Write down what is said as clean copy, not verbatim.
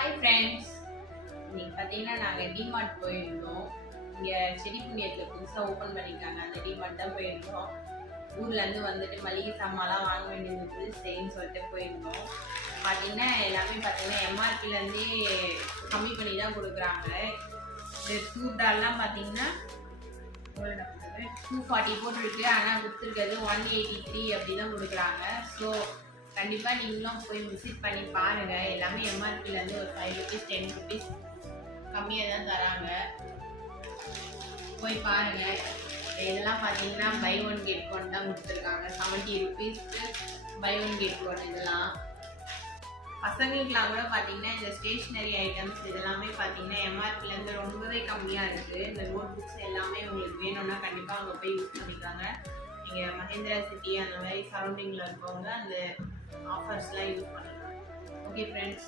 Hi friends, இன்னைக்கு பார்த்தீங்கன்னா நாங்கள் டிமார்ட் போயிருந்தோம். இங்கே செடிப்புண்ணியத்தில் புதுசாக ஓப்பன் பண்ணியிருக்காங்க. அந்த டிமார்ட் தான் போயிருந்தோம். ஊர்லேருந்து வந்துட்டு மளிகை சாமான்லாம் வாங்க வேண்டியது சரின்னு சொல்லிட்டு போயிருந்தோம். பார்த்தீங்கன்னா எல்லாமே பார்த்தீங்கன்னா எம்ஆர்பிலேருந்தே கம்மி பண்ணி தான் கொடுக்குறாங்க. இந்த சூட்டாலாம் பார்த்தீங்கன்னா 240 போட்டுருக்கு, ஆனால் கொடுத்துருக்கிறது 183 அப்படி தான் கொடுக்குறாங்க. ஸோ கண்டிப்பாக நீங்களும் போய் விசிட் பண்ணி பாருங்கள். எல்லாமே எம்ஆர்பிலேருந்து ஒரு 5 rupees 10 rupees கம்மியாக தான் தராங்க. போய் பாருங்கள். இதெல்லாம் பார்த்தீங்கன்னா பை ஒன் கெட் ஒன் தான் கொடுத்துருக்காங்க. 70 rupeesக்கு பை ஒன் கெட் ஒன். இதெல்லாம் பசங்களுக்குலாம் கூட பார்த்தீங்கன்னா இந்த ஸ்டேஷ்னரி ஐட்டம்ஸ் இதெல்லாமே பார்த்தீங்கன்னா எம்ஆர்பிலேருந்து ரொம்பவே கம்மியாக இருக்குது. இந்த நோட் புக்ஸ் எல்லாமே உங்களுக்கு வேணும்னா கண்டிப்பாக அங்கே போய் யூஸ் பண்ணிக்காங்க. நீங்கள் மஹேந்திரா சிட்டி அந்த மாதிரி சரௌண்டிங்கில் இருக்கவங்க அந்த ஆஃபர்ஸ்லாம் யூஸ் பண்ணிக்கலாம். Okay friends.